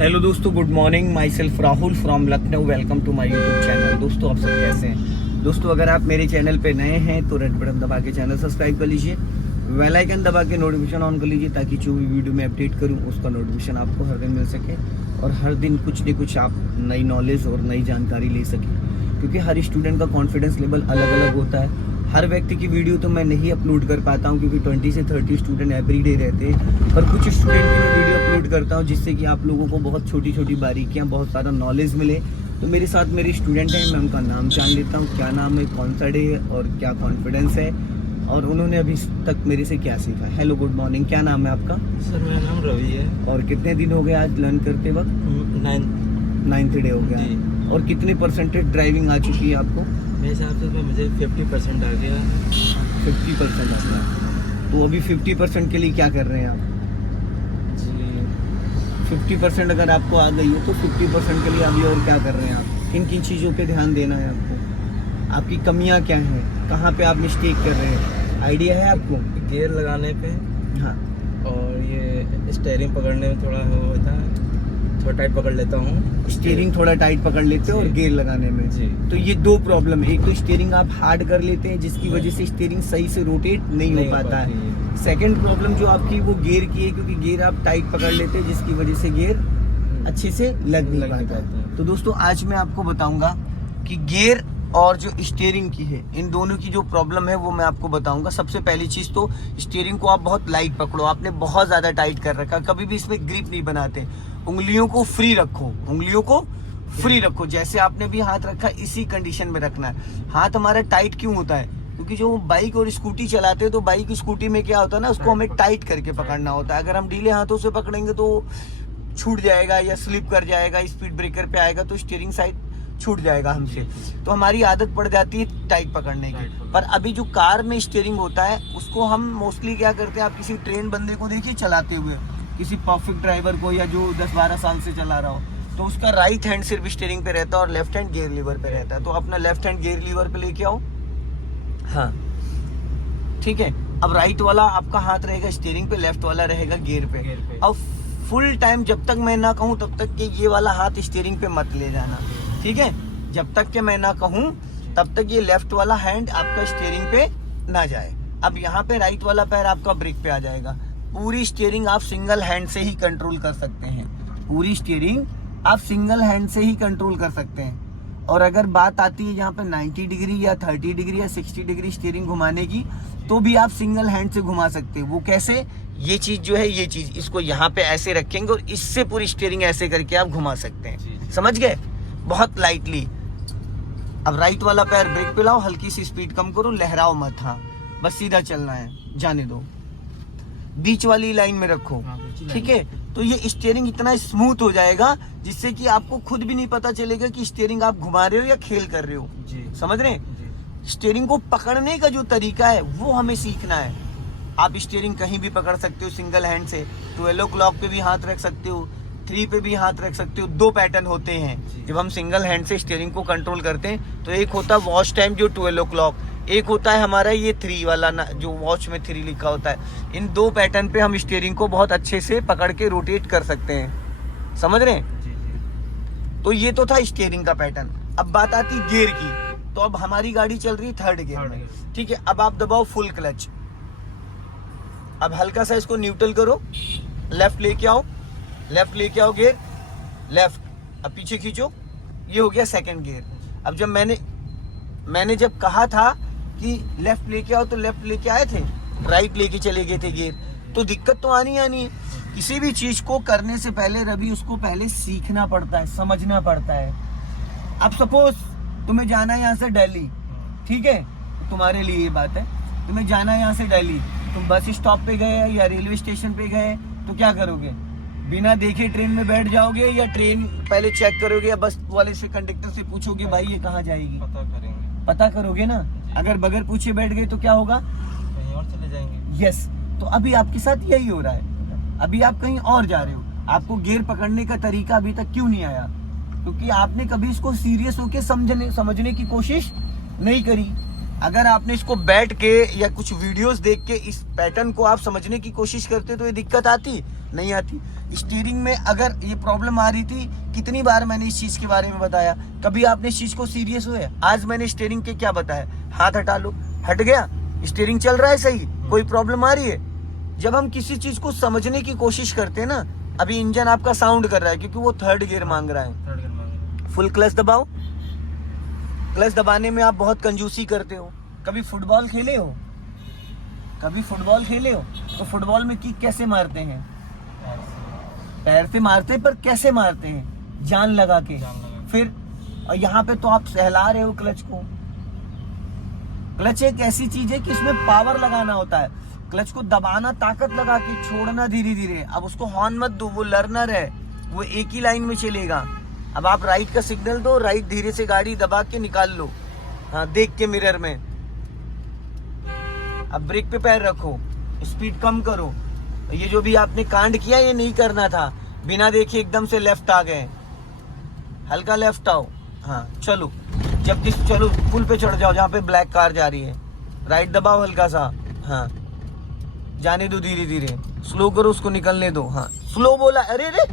Hello दोस्तों, good morning. Myself Rahul from Lucknow. Welcome to my YouTube channel. दोस्तों, आप सब कैसे हैं? दोस्तों, अगर आप मेरे चैनल पे नए हैं तो रेड बटन दबा के चैनल सब्सक्राइब कर लीजिए, बेल आइकन दबा के नोटिफिकेशन ऑन कर लीजिए, ताकि जो भी वीडियो में अपडेट करूं उसका नोटिफिकेशन आपको हर दिन मिल सके और हर दिन कुछ न कुछ आप नई नॉलेज और नई जानकारी ले सकें। क्योंकि हर स्टूडेंट का कॉन्फिडेंस लेवल अलग अलग होता है। हर व्यक्ति की वीडियो तो मैं नहीं अपलोड कर पाता हूं, क्योंकि 20 से 30 स्टूडेंट एवरीडे रहते हैं, पर कुछ स्टूडेंट की मैं वीडियो अपलोड करता हूं जिससे कि आप लोगों को बहुत छोटी छोटी बारीकियां, बहुत सारा नॉलेज मिले। तो मेरे साथ मेरे स्टूडेंट हैं, मैं उनका नाम जान लेता हूँ, क्या नाम है, कौन सा डे है और क्या कॉन्फिडेंस है और उन्होंने अभी तक मेरे से क्या सीखा। Hello, good morning. क्या नाम है आपका? सर, मेरा नाम रवि है। और कितने दिन हो गए आज लर्न करते वक्त? 9th डे हो गया। और कितने परसेंटेज ड्राइविंग आ चुकी है आपको? मेरे हिसाब से तो मुझे 50% आ गया। 50% आ गया। तो अभी 50% के लिए क्या कर रहे हैं आप? जी, 50% अगर आपको आ गई है तो 50% के लिए अभी और क्या कर रहे हैं आप? किन किन चीज़ों पे ध्यान देना है आपको? आपकी कमियां क्या हैं? कहाँ पे आप मिस्टेक कर रहे हैं? आइडिया है आपको? गियर लगाने पे हाँ। और ये स्टीयरिंग पकड़ने में थोड़ा वो होता है, थोड़ा टाइट पकड़ लेता हूँ। स्टीयरिंग थोड़ा टाइट पकड़ लेते हो और जी। गियर लगाने में जी। तो ये दो प्रॉब्लम है। एक तो स्टीयरिंग आप हार्ड कर लेते हैं, जिसकी वजह से स्टीयरिंग सही से रोटेट नहीं हो पाता है। सेकंड प्रॉब्लम जो आपकी वो गियर की है, क्योंकि गियर आप टाइट पकड़ लेते हैं, जिसकी वजह से गियर अच्छे से लग नहीं पाता है। तो दोस्तों, आज मैं आपको बताऊंगा कि गियर और जो स्टीयरिंग की है, इन दोनों की जो प्रॉब्लम है वो मैं आपको बताऊंगा। सबसे पहली चीज तो स्टीयरिंग को आप बहुत लाइट पकड़ो। आपने बहुत ज्यादा टाइट कर रखा, कभी भी इसमें ग्रिप नहीं बनाते। उंगलियों को फ्री रखो, उंगलियों को फ्री रखो। जैसे आपने भी हाथ रखा इसी कंडीशन में रखना है। हाथ हमारा टाइट क्यों होता है? क्योंकि जो बाइक और स्कूटी चलाते हैं तो बाइक स्कूटी में क्या होता है ना, उसको हमें टाइट करके पकड़ना होता है। अगर हम ढीले हाथों से पकड़ेंगे तो छूट जाएगा या स्लिप कर जाएगा, स्पीड ब्रेकर पे आएगा तो स्टीयरिंग साइड छूट जाएगा हमसे। तो हमारी आदत पड़ जाती है टाइट पकड़ने की। पर अभी जो कार में स्टीयरिंग होता है उसको हम मोस्टली क्या करते हैं, आप किसी ट्रेन बंदे को देखिए चलाते हुए, किसी परफेक्ट ड्राइवर को या जो 10-12 साल से चला रहा हो, तो उसका राइट हैंड सिर्फ स्टीयरिंग पे रहता है और लेफ्ट हैंड गियर लीवर पे रहता है। तो अपना लेफ्ट हैंड गियर लीवर पे लेके आओ। हाँ, ठीक है। अब राइट वाला आपका हाथ रहेगा स्टीयरिंग पे, लेफ्ट वाला रहेगा गियर पे। अब फुल टाइम जब तक मैं ना कहूँ तब तक कि ये वाला हाथ स्टीयरिंग पे मत ले जाना, ठीक है? जब तक कि मैं ना कहूँ तब तक ये लेफ्ट वाला हैंड आपका स्टीयरिंग पे ना जाए। अब यहाँ पे राइट वाला पैर आपका ब्रेक पे आ जाएगा। पूरी स्टीयरिंग आप सिंगल हैंड से ही कंट्रोल कर सकते हैं। पूरी स्टीयरिंग आप सिंगल हैंड से ही कंट्रोल कर सकते हैं। और अगर बात आती है यहाँ पे 90 डिग्री या 30 डिग्री या 60 डिग्री स्टीयरिंग घुमाने की, तो भी आप सिंगल हैंड से घुमा सकते हैं। वो कैसे? ये चीज जो है, ये चीज इसको यहाँ पे ऐसे रखेंगे और इससे पूरी स्टीयरिंग ऐसे करके आप घुमा सकते हैं। समझ गए? बहुत लाइटली। अब राइट वाला पैर ब्रेक पे लाओ, हल्की सी स्पीड कम करो, लहराओ मत। हाँ, बस सीधा चलना है, जाने दो। बीच वाली लाइन में रखो, ठीक है? तो ये स्टीयरिंग इतना स्मूथ हो जाएगा जिससे कि आपको खुद भी नहीं पता चलेगा कि स्टीयरिंग आप घुमा रहे हो या खेल कर रहे हो। समझ रहे हैं? स्टीयरिंग को पकड़ने का जो तरीका है वो हमें सीखना है। आप स्टीयरिंग कहीं भी पकड़ सकते हो सिंगल हैंड से। 12 o'clock पे भी हाथ रख सकते हो, 3 पे भी हाथ रख सकते हो। 2 पैटर्न होते हैं जब हम सिंगल हैंड से स्टीयरिंग को कंट्रोल करते हैं। तो एक होता है वॉच टाइम जो 12 o'clock, एक होता है हमारा ये 3 वाला ना, जो वॉच में 3 लिखा होता है। इन 2 पैटर्न पे हम स्टीयरिंग को बहुत अच्छे से पकड़ के रोटेट कर सकते हैं। समझ रहे हैं? तो ये तो था स्टीयरिंग का पैटर्न। अब बात आती गियर की। तो अब हमारी गाड़ी चल रही है 3rd गियर में, ठीक है? अब आप दबाओ फुल क्लच। अब हल्का सा इसको न्यूट्रल करो, लेफ्ट लेके आओ, लेफ्ट लेके आओ गियर, लेफ्ट। अब पीछे खींचो, ये हो गया 2nd गियर। अब जब मैंने जब कहा था कि लेफ्ट लेके आओ तो लेफ्ट लेके आए थे, राइट लेके चले गए थे गियर, तो दिक्कत तो आनी है। किसी भी चीज को करने से पहले रवि उसको पहले सीखना पड़ता है, समझना पड़ता है। अब सपोज तुम्हें जाना है यहाँ से दिल्ली, ठीक है? तुम्हारे लिए ये बात है, तुम्हें जाना है यहाँ से दिल्ली, तुम बस स्टॉप पे गए या रेलवे स्टेशन पे गए तो क्या करोगे? बिना देखे ट्रेन में बैठ जाओगे या ट्रेन पहले चेक करोगे या बस वाले से, कंडक्टर से पूछोगे भाई ये कहाँ जाएगी? पता करोगे ना। अगर बगैर पूछे बैठ गए तो क्या होगा? कहीं और चले जाएंगे। यस। तो अभी आपके साथ यही हो रहा है। अभी आप कहीं और जा रहे हो, आपको गियर पकड़ने का तरीका अभी तक क्यों नहीं आया? क्योंकि आपने कभी इसको सीरियस होके समझने की कोशिश नहीं करी। अगर आपने इसको बैठ के या कुछ वीडियोस देख के इस पैटर्न को आप समझने की कोशिश करते तो ये दिक्कत आती। नहीं आती। स्टीयरिंग में अगर ये प्रॉब्लम आ रही थी, कितनी बार मैंने इस चीज के बारे में बताया, कभी आपने इस चीज को सीरियस हुए? आज मैंने स्टीयरिंग के क्या बताया, हाथ हटा लो, हट गया, स्टीयरिंग चल रहा है सही, कोई प्रॉब्लम आ रही है। जब हम किसी चीज को समझने की कोशिश करते हैं ना, अभी इंजन आपका साउंड कर रहा है क्योंकि वो थर्ड गियर मांग रहा है। फुल क्लच दबाओ, क्लच दबाने में आप बहुत कंजूसी करते हो। कभी फुटबॉल खेले हो? कभी फुटबॉल खेले हो? तो फुटबॉल में किक कैसे मारते हैं? पैर से मारते हैं, पर कैसे मारते हैं? जान लगा के। फिर और यहाँ पे तो आप सहला रहे हो क्लच को। क्लच एक ऐसी चीज है कि इसमें पावर लगाना होता है। क्लच को दबाना, ताकत लगा के छोड़ना धीरे धीरे। अब उसको हॉर्न मत दो, वो लर्नर है, वो एक ही लाइन में चलेगा। अब आप राइट का सिग्नल दो, राइट धीरे से गाड़ी दबा के निकाल लो, हाँ, देख के मिरर में। अब ब्रेक पे पैर रखो, स्पीड कम करो। ये जो भी आपने कांड किया, ये नहीं करना था। बिना देखे एकदम से लेफ्ट आ गए, हल्का लेफ्ट आओ, हाँ चलो। जब किस चलो पुल पे चढ़ जाओ जहाँ पे ब्लैक कार जा रही है, राइट दबाओ हल्का सा, हाँ जाने दो धीरे धीरे, स्लो करो उसको, निकलने दो, हाँ स्लो बोला, अरे रे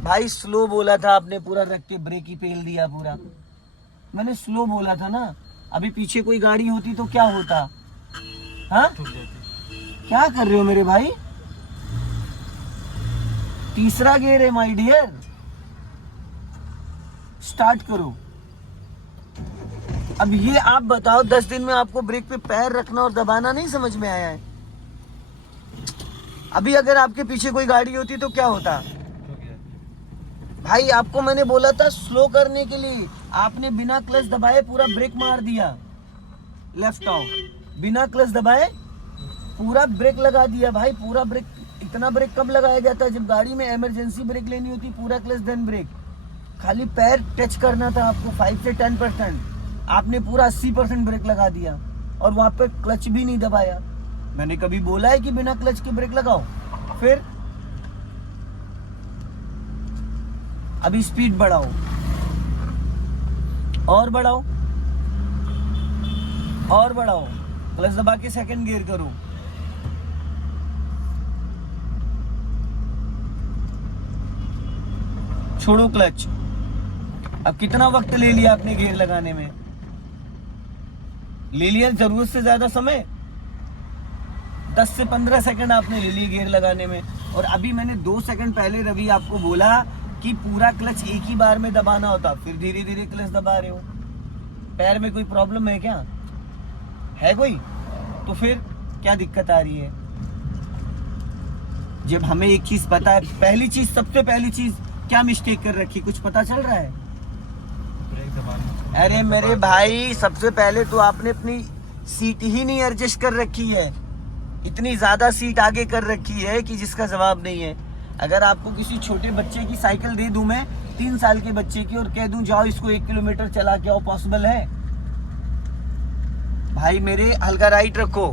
भाई स्लो बोला था आपने, पूरा रख के ब्रेक ही पेल दिया पूरा। मैंने स्लो बोला था ना। अभी पीछे कोई गाड़ी होती तो क्या होता? हाँ क्या कर रहे हो मेरे भाई? तीसरा गियर है माय डियर, स्टार्ट करो। अब ये आप बताओ, 10 दिन में आपको ब्रेक पे पैर रखना और दबाना नहीं समझ में आया है? अभी अगर आपके पीछे कोई गाड़ी होती तो क्या होता? भाई आपको मैंने बोला था स्लो करने के लिए, आपने बिना क्लच दबाए पूरा ब्रेक मार दिया। लेफ्ट आओ, बिना क्लच दबाए पूरा ब्रेक लगा दिया भाई, पूरा ब्रेक। इतना ब्रेक कब लगाया जाता है? जब गाड़ी में इमरजेंसी ब्रेक लेनी होती, पूरा क्लच देन ब्रेक। खाली पैर टच करना था आपको 5 से 10%, आपने पूरा 80% ब्रेक लगा दिया और वहां पे क्लच भी नहीं दबाया। मैंने कभी बोला है कि बिना क्लच के ब्रेक लगाओ? फिर अभी स्पीड बढ़ाओ और बढ़ाओ और बढ़ाओ, क्लच दबा के सेकंड गियर करो। छोड़ो क्लच। अब कितना वक्त ले लिया आपने गियर लगाने में? ले लिया जरूरत से ज्यादा समय, 10 से 15 सेकंड आपने ले लिए गियर लगाने में। और अभी मैंने 2 सेकंड पहले रवि आपको बोला कि पूरा क्लच एक ही बार में दबाना होता, फिर धीरे धीरे क्लच दबा रहे हो। पैर में कोई प्रॉब्लम है क्या? है कोई? तो फिर क्या दिक्कत आ रही है? जब हमें एक चीज पता है, पहली चीज, सबसे पहली चीज क्या मिस्टेक कर रखी, कुछ पता चल रहा है? अरे मेरे भाई, सबसे पहले तो आपने अपनी सीट ही नहीं एडजस्ट कर रखी है। इतनी ज्यादा सीट आगे कर रखी है कि जिसका जवाब नहीं है। अगर आपको किसी छोटे बच्चे की साइकिल दे दूं मैं, 3 साल के बच्चे की, और कह दूं जाओ इसको 1 किलोमीटर चला के आओ, पॉसिबल है? भाई मेरे, हल्का राइट रखो।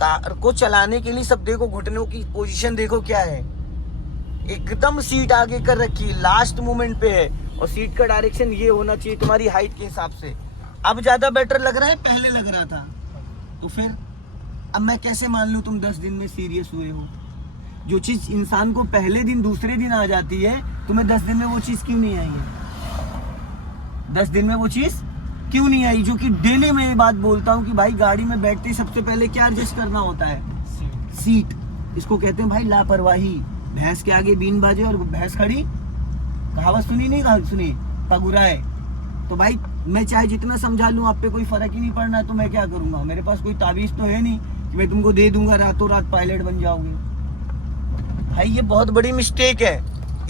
कार को चलाने के लिए सब देखो, घुटनों की पोजीशन देखो क्या है, एकदम सीट आगे कर रखी है, लास्ट मोमेंट पे है। और सीट का डायरेक्शन ये होना चाहिए तुम्हारी हाइट के हिसाब से। अब ज्यादा बेटर लग रहा है, पहले लग रहा था? तो फिर अब मैं कैसे मान लूं तुम 10 दिन में सीरियस हुए हो? जो चीज इंसान को पहले दिन दूसरे दिन आ जाती है, तुम्हें 10 दिन में वो चीज क्यों नहीं आई है? 10 दिन में वो चीज क्यों नहीं आई? जो कि डेली मैं ये बात बोलता हूँ कि भाई गाड़ी में बैठते ही सबसे पहले क्या एडजस्ट करना होता है? सीट। इसको कहते हैं भाई लापरवाही। भैंस के आगे बीन बाजे और भैंस खड़ी, कहावत सुनी नहीं? कहावत सुनी, पगुराए। तो भाई मैं चाहे जितना समझा लूं, आप पे कोई फर्क ही नहीं पड़ना, तो मैं क्या करूंगा? मेरे पास कोई ताबीज तो है नहीं कि मैं तुमको दे दूंगा रातों रात पायलट बन जाओगे। भाई ये बहुत बड़ी मिस्टेक है।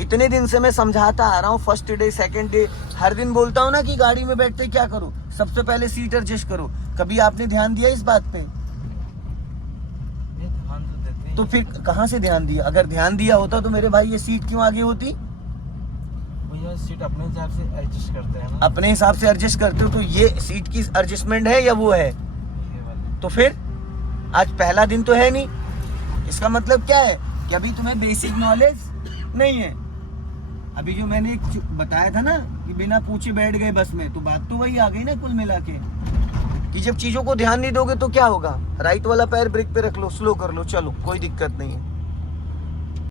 इतने दिन से मैं समझाता आ रहा हूँ, फर्स्ट डे सेकंड डे हर दिन बोलता हूँ ना कि गाड़ी में बैठते क्या करो, सबसे पहले सीट एडजस्ट करो। कभी आपने ध्यान दिया इस बात पे? तो फिर कहाँ से ध्यान दिया? अगर ध्यान दिया होता तो मेरे भाई ये सीट क्यों आगे होती? भैया सीट अपने हिसाब से एडजस्ट करते हैं ना। अपने हिसाब से एडजस्ट करते हो, तो ये सीट की एडजस्टमेंट है या वो है? तो फिर आज पहला दिन तो है नहीं, इसका मतलब क्या है कि अभी तुम्हें बेसिक नॉलेज नहीं है। अभी जो मैंने बताया था ना कि बिना पूछे बैठ गए बस में, तो बात तो वही आ गई ना कुल मिला के, कि जब चीजों को ध्यान नहीं दोगे तो क्या होगा? राइट वाला पैर ब्रेक पे रख लो, स्लो कर लो, चलो कोई दिक्कत नहीं है।